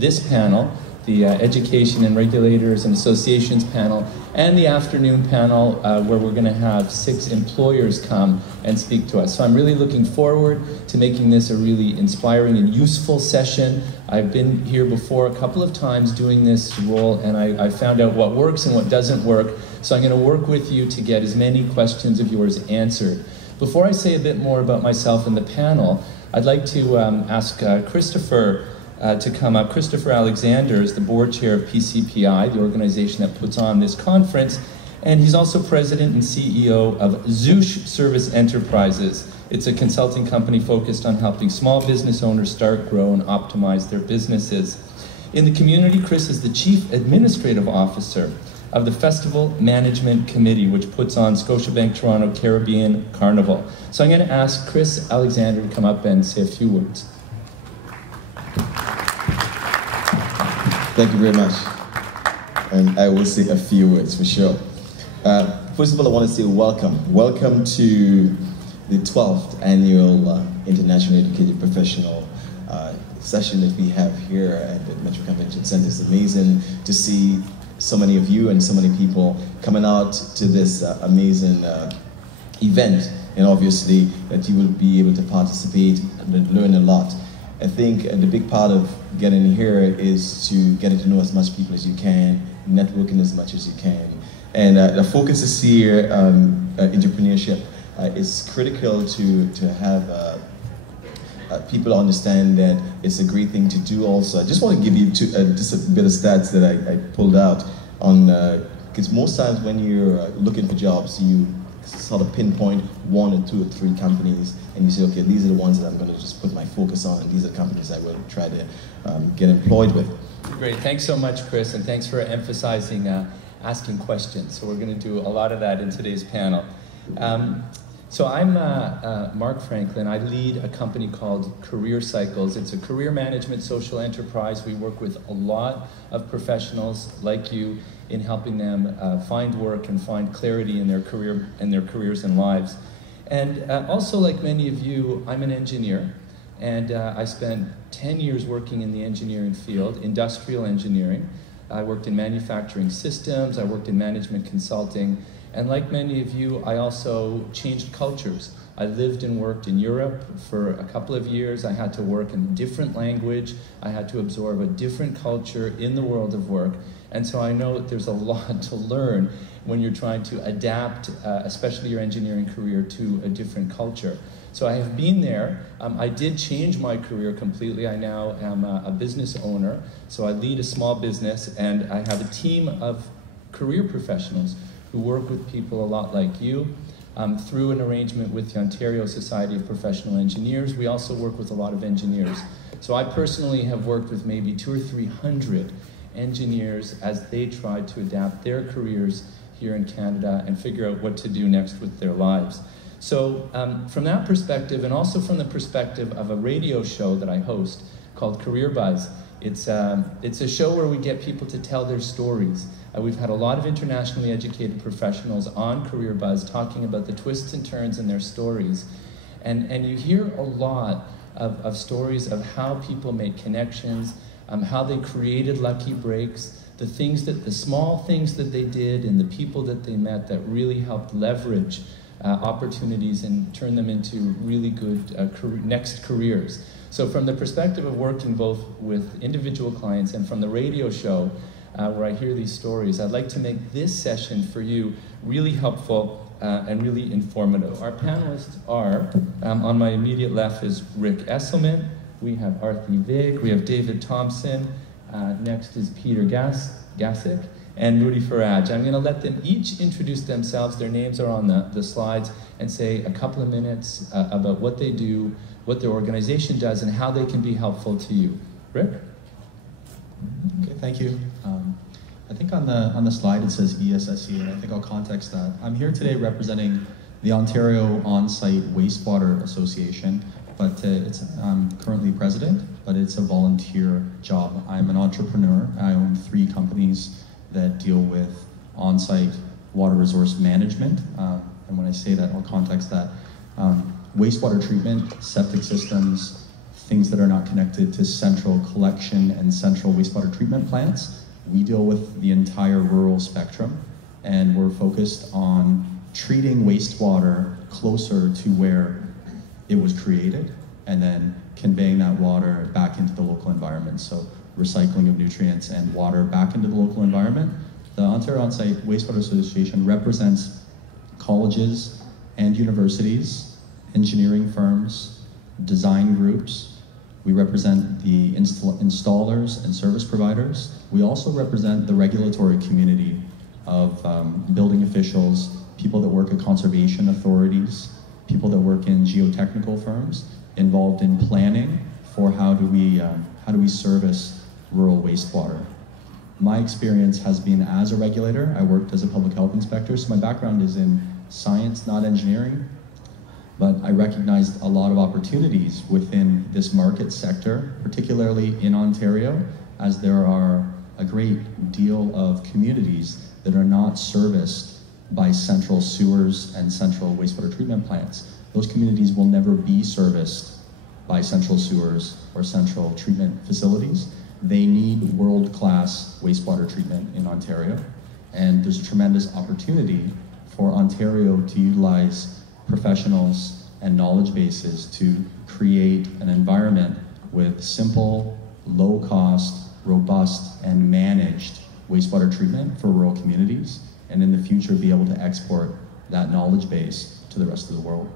this panel, the Education and Regulators and Associations panel, and the afternoon panel where we're going to have 6 employers come and speak to us. So I'm really looking forward to making this a really inspiring and useful session. I've been here before a couple of times doing this role, and I found out what works and what doesn't work. So I'm going to work with you to get as many questions of yours answered. Before I say a bit more about myself and the panel, I'd like to ask Christopher to come up. Christopher Alexander is the board chair of PCPI, the organization that puts on this conference, and he's also president and CEO of Zoosh Service Enterprises. It's a consulting company focused on helping small business owners start, grow, and optimize their businesses. In the community, Chris is the chief administrative officer of the Festival Management Committee, which puts on Scotiabank Toronto Caribbean Carnival. So I'm going to ask Chris Alexander to come up and say a few words. Thank you very much. And I will say a few words for sure. First of all, I want to say welcome. Welcome to the 12th annual International Educated Professional session that we have here at the Metro Convention Center. It's amazing to see so many of you and so many people coming out to this amazing event, and obviously that you will be able to participate and learn a lot. I think the big part of getting here is to getting to know as much people as you can, networking as much as you can. And the focus is here, entrepreneurship is critical to have people understand that it's a great thing to do also. I just want to give you just a bit of stats that I pulled out on, because most times when you're looking for jobs, you sort of pinpoint 1 or 2 or 3 companies, and you say, okay, these are the ones that I'm going to just put my focus on, and these are the companies I will try to get employed with. Great, thanks so much, Chris, and thanks for emphasizing asking questions. So we're going to do a lot of that in today's panel. So I'm Mark Franklin. I lead a company called Career Cycles. It's a career management social enterprise. We work with a lot of professionals like you in helping them find work and find clarity in their careers and lives. And also, like many of you, I'm an engineer, and I spent 10 years working in the engineering field, industrial engineering. I worked in manufacturing systems, I worked in management consulting, and like many of you, I also changed cultures. I lived and worked in Europe for a couple of years. I had to work in a different language. I had to absorb a different culture in the world of work. And so I know that there's a lot to learn when you're trying to adapt, especially your engineering career, to a different culture. So I have been there. I did change my career completely. I now am a business owner. So I lead a small business, and I have a team of career professionals who work with people a lot like you. Through an arrangement with the Ontario Society of Professional Engineers, we also work with a lot of engineers. So I personally have worked with maybe 200 or 300 engineers as they try to adapt their careers here in Canada and figure out what to do next with their lives. So from that perspective, and also from the perspective of a radio show that I host called Career Buzz, it's a show where we get people to tell their stories. We've had a lot of internationally educated professionals on Career Buzz talking about the twists and turns in their stories. And you hear a lot of stories of how people make connections, how they created lucky breaks, the small things that they did and the people that they met that really helped leverage opportunities and turn them into really good next careers. So from the perspective of working both with individual clients and from the radio show, where I hear these stories, I'd like to make this session for you really helpful and really informative. Our panelists are, on my immediate left is Rick Esselman, we have Arthi Vig, we have David Thompson, next is Peter Gassick, and Rudy Farage. I'm going to let them each introduce themselves, their names are on the slides, and say a couple of minutes about what they do, what their organization does, and how they can be helpful to you. Rick? Okay, thank you. I think on the slide it says ESSE, and I think I'll context that. I'm here today representing the Ontario On-Site Wastewater Association, but I'm currently president, but it's a volunteer job. I'm an entrepreneur. I own 3 companies that deal with on-site water resource management, and when I say that, I'll context that. Wastewater treatment, septic systems, things that are not connected to central collection and central wastewater treatment plants. We deal with the entire rural spectrum, and we're focused on treating wastewater closer to where it was created and then conveying that water back into the local environment. So recycling of nutrients and water back into the local environment. The Ontario On-Site Wastewater Association represents colleges and universities, engineering firms, design groups. We represent the installers and service providers. We also represent the regulatory community of building officials, people that work at conservation authorities, people that work in geotechnical firms, involved in planning for how do we service rural wastewater. My experience has been as a regulator. I worked as a public health inspector, so my background is in science, not engineering. But I recognized a lot of opportunities within this market sector, particularly in Ontario, as there are a great deal of communities that are not serviced by central sewers and central wastewater treatment plants. Those communities will never be serviced by central sewers or central treatment facilities. They need world-class wastewater treatment in Ontario, and there's a tremendous opportunity for Ontario to utilize professionals and knowledge bases to create an environment with simple, low-cost, robust, and managed wastewater treatment for rural communities, and in the future be able to export that knowledge base to the rest of the world.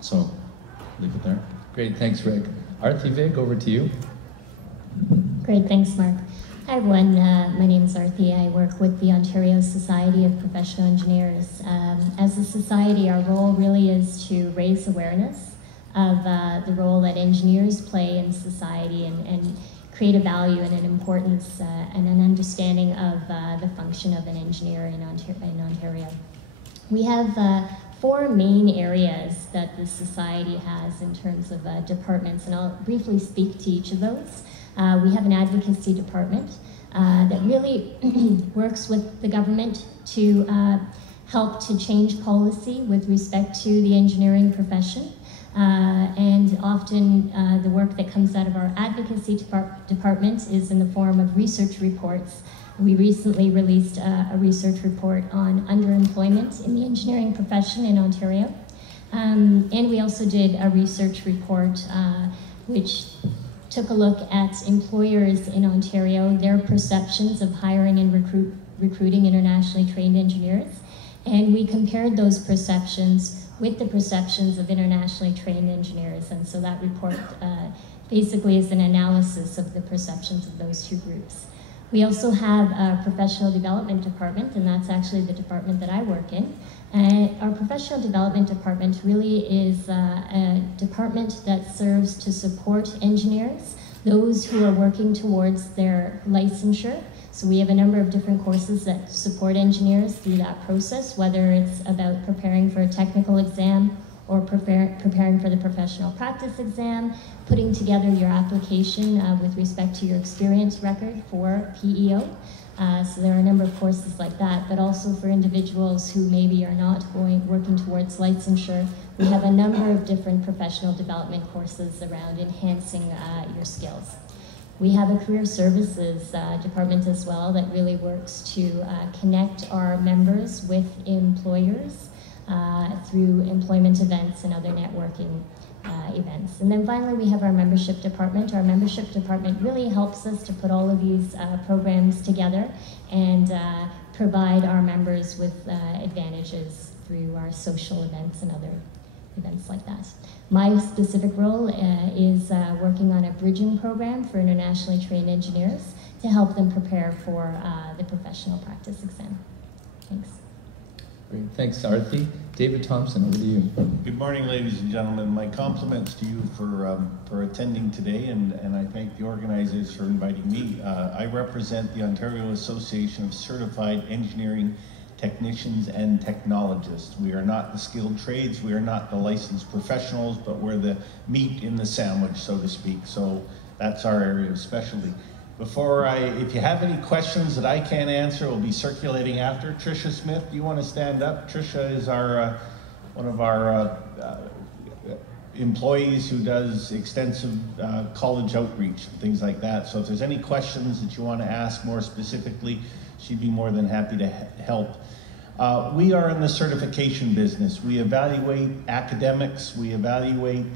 So, leave it there. Great, thanks, Rick. Arthi Vig, over to you. Great, thanks, Mark. Hi, everyone. My name is Arthi. I work with the Ontario Society of Professional Engineers. As a society, our role really is to raise awareness of the role that engineers play in society and create a value and an importance and an understanding of the function of an engineer in Ontario. We have 4 main areas that the society has in terms of departments, and I'll briefly speak to each of those. We have an advocacy department that really works with the government to help to change policy with respect to the engineering profession. And often the work that comes out of our advocacy department is in the form of research reports. We recently released a research report on underemployment in the engineering profession in Ontario. And we also did a research report which took a look at employers in Ontario, their perceptions of hiring and recruiting internationally trained engineers. And we compared those perceptions with the perceptions of internationally trained engineers. And so that report basically is an analysis of the perceptions of those 2 groups. We also have a professional development department, and that's actually the department that I work in. Our professional development department really is a department that serves to support engineers, those who are working towards their licensure. So we have a number of different courses that support engineers through that process, whether it's about preparing for a technical exam or preparing for the professional practice exam, putting together your application with respect to your experience record for PEO. So there are a number of courses like that, but also for individuals who maybe are not working towards licensure, we have a number of different professional development courses around enhancing your skills. We have a career services department as well that really works to connect our members with employers through employment events and other networking events. And then finally, we have our membership department. Our membership department really helps us to put all of these programs together and provide our members with advantages through our social events and other events like that. My specific role is working on a bridging program for internationally trained engineers to help them prepare for the professional practice exam. Thanks. Great, thanks, Arthi. David Thompson, over to you. Good morning, ladies and gentlemen. My compliments to you for attending today, and I thank the organizers for inviting me. I represent the Ontario Association of Certified Engineering Technicians and Technologists. We are not the skilled trades, we are not the licensed professionals, but we're the meat in the sandwich, so to speak. So that's our area of specialty. If you have any questions that I can't answer, we'll be circulating after. Tricia Smith, do you want to stand up? Tricia is our employees who does extensive college outreach and things like that. So if there's any questions that you want to ask more specifically, she'd be more than happy to help. We are in the certification business. We evaluate academics, we evaluate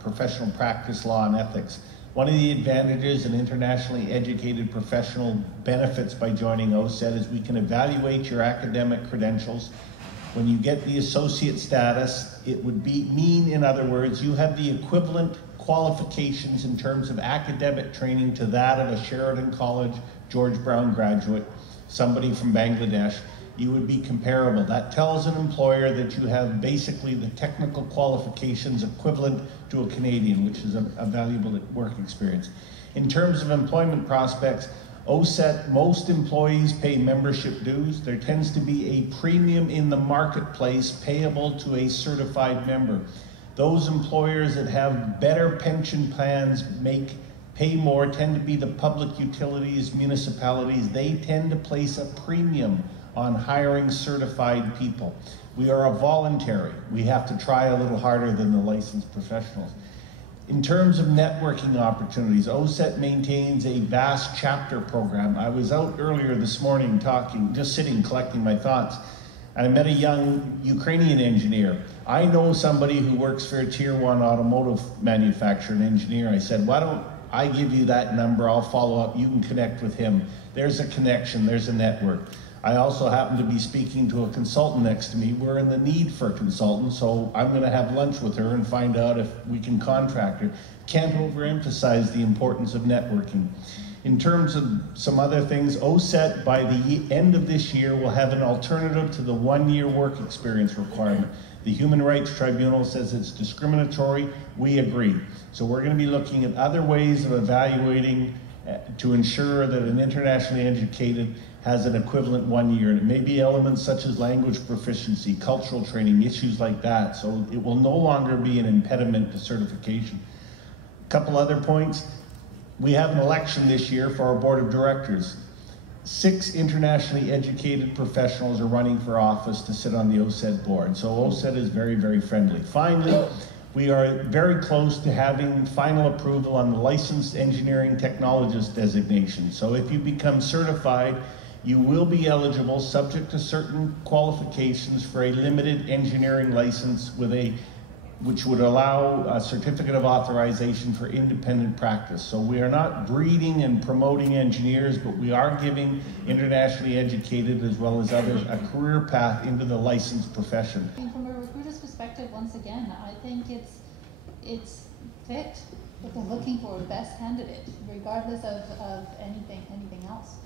professional practice, law, and ethics. One of the advantages an internationally educated professional benefits by joining OSET is we can evaluate your academic credentials. When you get the associate status, it would mean, in other words, you have the equivalent qualifications in terms of academic training to that of a Sheridan College, George Brown graduate, somebody from Bangladesh. You would be comparable. That tells an employer that you have basically the technical qualifications equivalent to a Canadian, which is a valuable work experience. In terms of employment prospects, OSET, most employees pay membership dues. There tends to be a premium in the marketplace payable to a certified member. Those employers that have better pension plans pay more, tend to be the public utilities, municipalities. They tend to place a premium on hiring certified people. We are a voluntary. We have to try a little harder than the licensed professionals. In terms of networking opportunities, OSET maintains a vast chapter program. I was out earlier this morning just sitting, collecting my thoughts, and I met a young Ukrainian engineer. I know somebody who works for a tier 1 automotive manufacturer, an engineer. I said, why don't I give you that number, I'll follow up, you can connect with him. There's a connection, there's a network. I also happen to be speaking to a consultant next to me. We're in the need for consultants, so I'm going to have lunch with her and find out if we can contract her. Can't overemphasize the importance of networking. In terms of some other things, OSET by the end of this year will have an alternative to the 1-year work experience requirement. The Human Rights Tribunal says it's discriminatory. We agree. So we're going to be looking at other ways of evaluating to ensure that an internationally educated has an equivalent 1 year. And it may be elements such as language proficiency, cultural training, issues like that. So it will no longer be an impediment to certification. A couple other points. We have an election this year for our board of directors. 6 internationally educated professionals are running for office to sit on the OSET board. So OSET is very, very friendly. Finally, we are very close to having final approval on the licensed engineering technologist designation. So if you become certified, you will be eligible, subject to certain qualifications, for a limited engineering license which would allow a certificate of authorization for independent practice. So we are not breeding and promoting engineers, but we are giving internationally educated as well as others a career path into the licensed profession. From a recruiter's perspective, once again, I think it's fit what they're looking for, best candidate, regardless of anything else.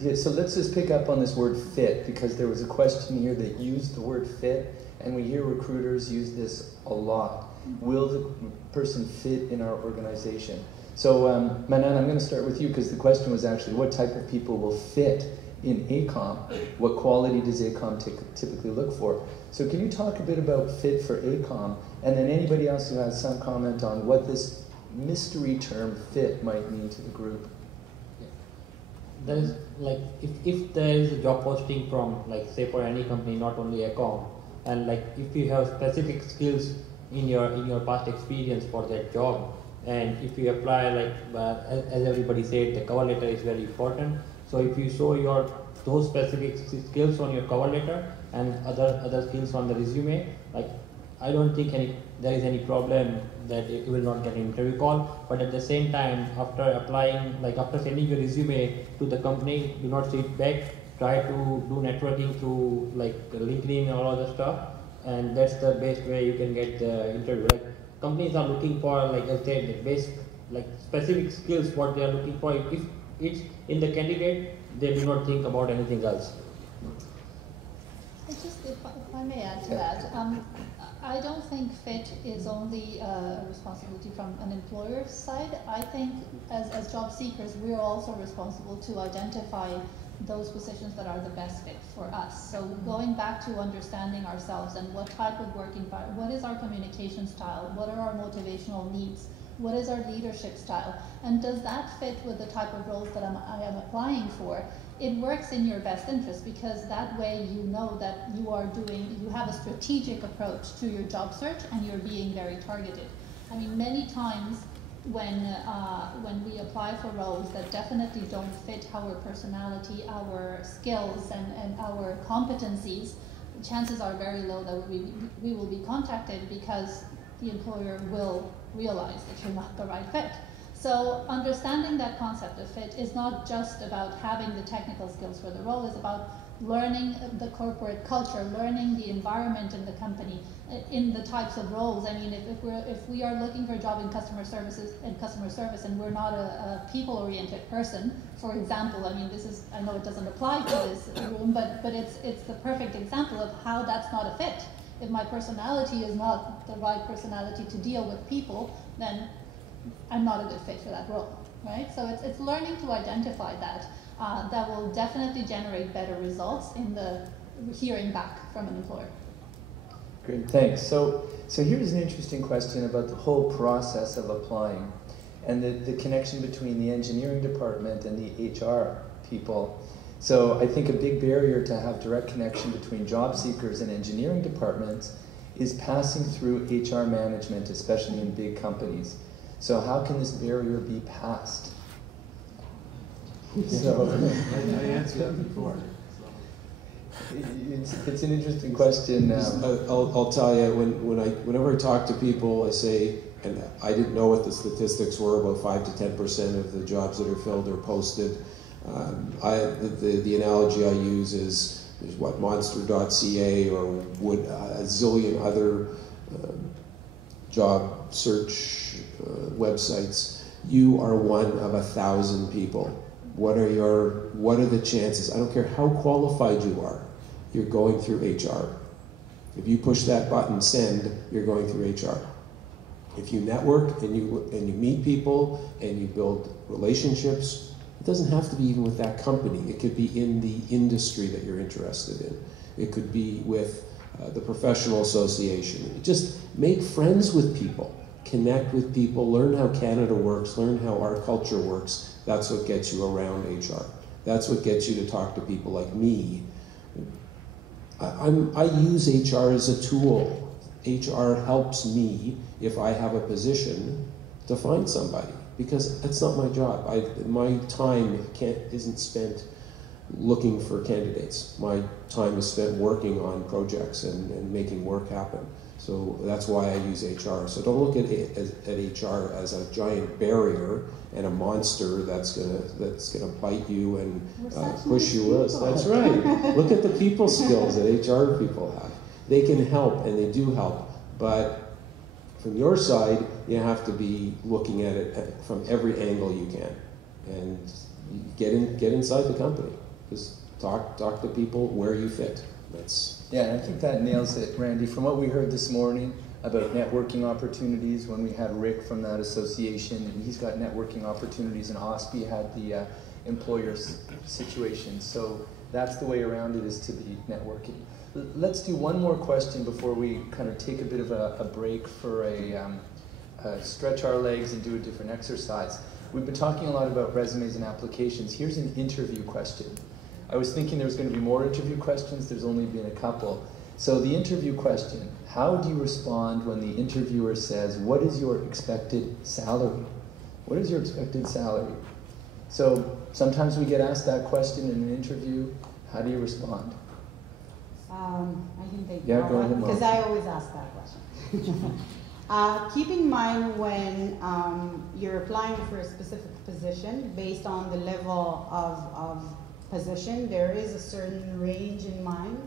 Yeah, so let's just pick up on this word fit, because there was a question here that used the word fit, and we hear recruiters use this a lot. Will the person fit in our organization? So Manan, I'm going to start with you, because the question was actually what type of people will fit in AECOM? What quality does AECOM typically look for? So can you talk a bit about fit for AECOM, and then anybody else who has some comment on what this mystery term fit might mean to the group? There is, like, if there is a job posting from, like, say for any company, not only AECOM, and like if you have specific skills in your past experience for that job, and if you apply, like as everybody said, the cover letter is very important. So if you show those specific skills on your cover letter and other skills on the resume, like I don't think there is any problem that you will not get an interview call. But at the same time, after applying, like after sending your resume to the company, do not sit back. Try to do networking through like LinkedIn and all other stuff, and that's the best way you can get the interview. Like companies are looking for, like I said, the best, like specific skills. What they are looking for. If it's in the candidate, they do not think about anything else. If I may add to that, I don't think fit is only a responsibility from an employer's side. I think as job seekers, we are also responsible to identify those positions that are the best fit for us. So going back to understanding ourselves and what type of work environment, what is our communication style, what are our motivational needs, what is our leadership style, and does that fit with the type of roles that I am applying for? it works in your best interest, because that way you know that you have a strategic approach to your job search and you're being very targeted. I mean, many times when we apply for roles that definitely don't fit our personality, our skills, and our competencies, chances are very low that we will be contacted, because the employer will realize that you're not the right fit. So understanding that concept of fit is not just about having the technical skills for the role, it's about learning the corporate culture, learning the environment in the company, in the types of roles. I mean, if we are looking for a job in customer service and we're not a people-oriented person, for example, I mean, I know it doesn't apply to this room, but it's the perfect example of how that's not a fit. If my personality is not the right personality to deal with people, then I'm not a good fit for that role, right? So it's learning to identify that. That will definitely generate better results in the hearing back from an employer. Great, thanks. So here's an interesting question about the whole process of applying and the connection between the engineering department and the HR people. So I think a big barrier to have direct connection between job seekers and engineering departments is passing through HR management, especially in big companies. So how can this barrier be passed? So, I answered that before. it's an interesting question. I'll tell you, whenever I talk to people, I say, and I didn't know what the statistics were, about 5 to 10% of the jobs that are filled are posted. The analogy I use is what Monster.ca or a zillion other job search websites. You are one of 1,000 people. What are the chances? I don't care how qualified you are, you're going through HR. If you push that button, send, you're going through HR. If you network and you meet people and you build relationships, it doesn't have to be even with that company. It could be in the industry that you're interested in. It could be with the professional association. Just make friends with people, connect with people, learn how Canada works, learn how our culture works. That's what gets you around HR. That's what gets you to talk to people like me. I use HR as a tool. HR helps me if I have a position to find somebody, because that's not my job. My time isn't spent looking for candidates. My time is spent working on projects and making work happen. So that's why I use HR. So don't look at HR as a giant barrier and a monster that's gonna bite you and push you out. That's right. Look at the people skills that HR people have. They can help, and they do help. But from your side, you have to be looking at it from every angle you can, and get inside the company. Just talk to people where you fit. Yeah, and I think that nails it, Randy. From what we heard this morning about networking opportunities, when we had Rick from that association, and he's got networking opportunities, and OSPI had the employer situation. So that's the way around it, is to be networking. Let's do one more question before we kind of take a bit of a break for stretch our legs and do a different exercise. We've been talking a lot about resumes and applications. Here's an interview question. I was thinking there was going to be more interview questions. There's only been a couple. So the interview question: how do you respond when the interviewer says, "What is your expected salary?" What is your expected salary? So sometimes we get asked that question in an interview. How do you respond? I can take that one, ahead, because I always ask that question. Keep in mind when you're applying for a specific position, based on the level of position, there is a certain range in mind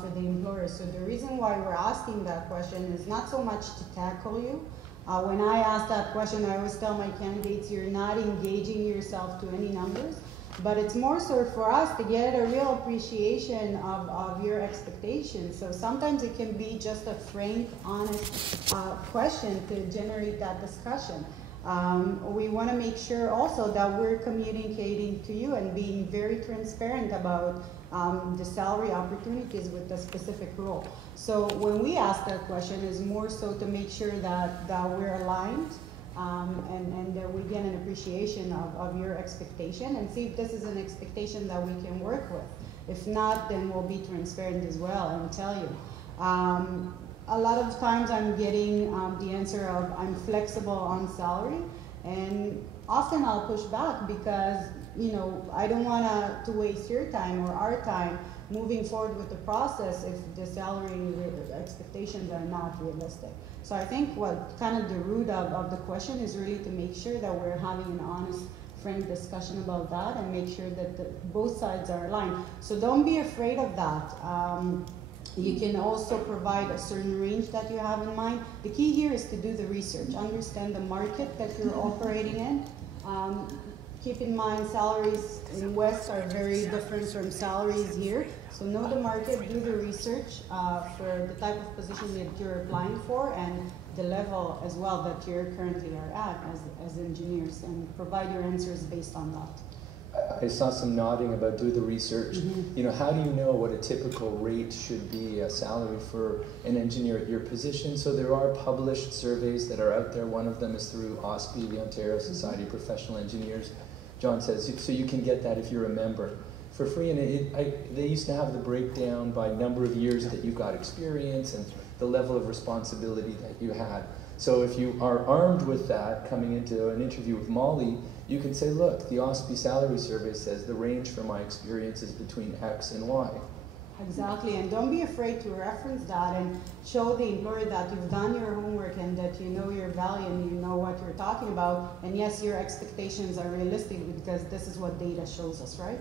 for the employer. So the reason why we're asking that question is not so much to tackle you. When I ask that question, I always tell my candidates, you're not engaging yourself to any numbers, but it's more so for us to get a real appreciation of your expectations. So sometimes it can be just a frank, honest question to generate that discussion. We want to make sure also that we're communicating to you and being very transparent about the salary opportunities with the specific role. So when we ask that question, is more so to make sure that we're aligned and we get an appreciation of your expectation and see if this is an expectation that we can work with. If not, then we'll be transparent as well and tell you. A lot of times I'm getting the answer of I'm flexible on salary, and often I'll push back because, you know, I don't want to waste your time or our time moving forward with the process if the salary expectations are not realistic. So I think what kind of the root of the question is really to make sure that we're having an honest, frank discussion about that and make sure that both sides are aligned. So don't be afraid of that. You can also provide a certain range that you have in mind. The key here is to do the research, understand the market that you're operating in. Keep in mind salaries in West are very different from salaries here. So know the market, do the research for the type of position that you're applying for and the level as well that you currently are at as engineers, and provide your answers based on that. I saw some nodding about do the research. Mm-hmm. You know, how do you know what a typical rate should be, a salary for an engineer at your position? So there are published surveys that are out there. One of them is through OSPE, the Ontario Society of Professional Engineers. John says, so you can get that if you're a member for free. And they used to have the breakdown by number of years that you got experience and the level of responsibility that you had. So if you are armed with that coming into an interview with Molly, you can say, look, the OSPE salary survey says the range for my experience is between X and Y. Exactly, and don't be afraid to reference that and show the employer that you've done your homework and that you know your value and you know what you're talking about. And yes, your expectations are realistic because this is what data shows us, right?